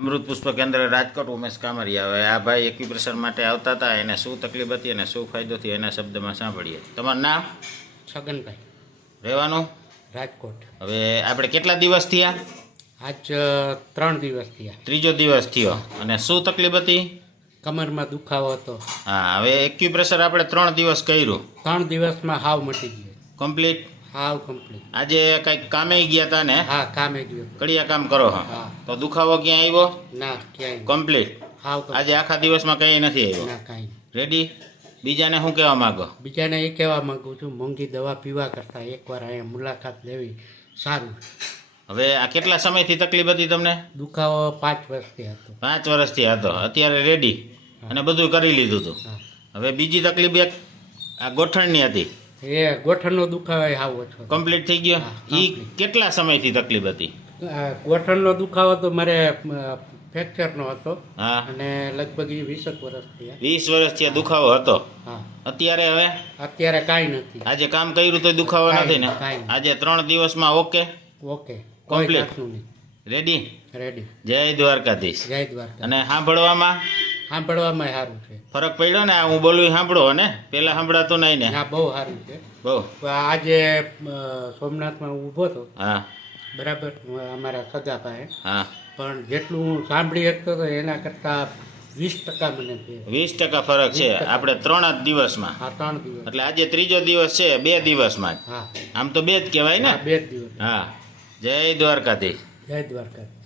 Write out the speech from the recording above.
અમૃત પુષ્પ કેન્દ્ર રાજકોટ ઉમેશ કામરિયા. હવે આ ભાઈ એક્યુપ્રેશર માટે આવતા હતા એને શું તકલીફ હતી અને શું ફાયદો થયો એના શબ્દમાં સાંભળીએ. તમારું નામ? છગનભાઈ. રહેવાનું? રાજકોટ. હવે આપણે કેટલા દિવસ થયા? આજ ત્રણ દિવસ થયા. ત્રીજો દિવસ થયો. અને શું તકલીફ હતી? કમરમાં દુખાવો હતો. હા હવે એક્યુપ્રેશર આપણે ત્રણ દિવસ કર્યું. ત્રણ દિવસમાં હાવ મટી ગયો. કમ્પ્લીટ? હાવ કમ્પ્લીટ આજે કંઈક કામે ગયા હતા ને? હા કામે ગયો. કડિયા કામ કરો હા. હા. તો દુખાવો ક્યાં આવ્યો? ના ક્યાંય કમ્પ્લીટ હાવ આજે આખા દિવસમાં કંઈ નથી આવ્યો? ના કાંઈ રેડી બીજાને શું કહેવા માંગો? બીજાને એ કહેવા માંગુ છું મોંઘી દવા પીવા કરતાં એકવાર અહીંયા મુલાકાત લેવી. સારું. હવે આ કેટલા સમયથી તકલીફ હતી તમને? દુખાવો પાંચ વર્ષથી હતો. પાંચ વર્ષથી હતો. અત્યારે રેડી અને બધું કરી લીધું હતું હવે બીજી તકલીફ એક આ ગોઠણની હતી. એ ગોઠણનો દુખાવો હાવ ઓછો કમ્પ્લીટ થઈ ગયો? ઈ કેટલા સમયથી તકલીફ હતી? ગોઠણનો દુખાવો તો મારે ફ્રેક્ચરનો હતો. હા. અને લગભગ એ વીસેક વર્ષ થયા. વીસ વર્ષથી દુખાવો હતો? અત્યારે હવે? અત્યારે કાંઈ નથી. આજે કામ કર્યું તો દુખાવો નથી ને. આજે ત્રણ દિવસમાં ઓકે? ઓકે. નહીં. રેડી રેડી જય દ્વારકાધીશ. જય દ્વારકા અને સાંભળવામાં? સાંભળવામાં સારું છે. ફરક પડ્યો ને? હું બોલું સાંભળો ને? પેલા સાંભળાતો નહીં ને? હા બહુ સારું છે. બહુ? આજે સોમનાથમાં ઊભો હતો. હા. બરાબર? અમારા સગા પાસે હા. પણ જેટલું હું સાંભળી શકતો હતો એના કરતાં વીસ ટકા મને વીસ ટકા ફરક છે. આપણે ત્રણ જ દિવસમાં. હા ત્રણ દિવસ. એટલે આજે ત્રીજો દિવસ છે બે દિવસમાં હા. આમ તો બે જ કહેવાય ને? બે જ દિવસ. હા. જય દ્વારકાધીશ. જય દ્વારકા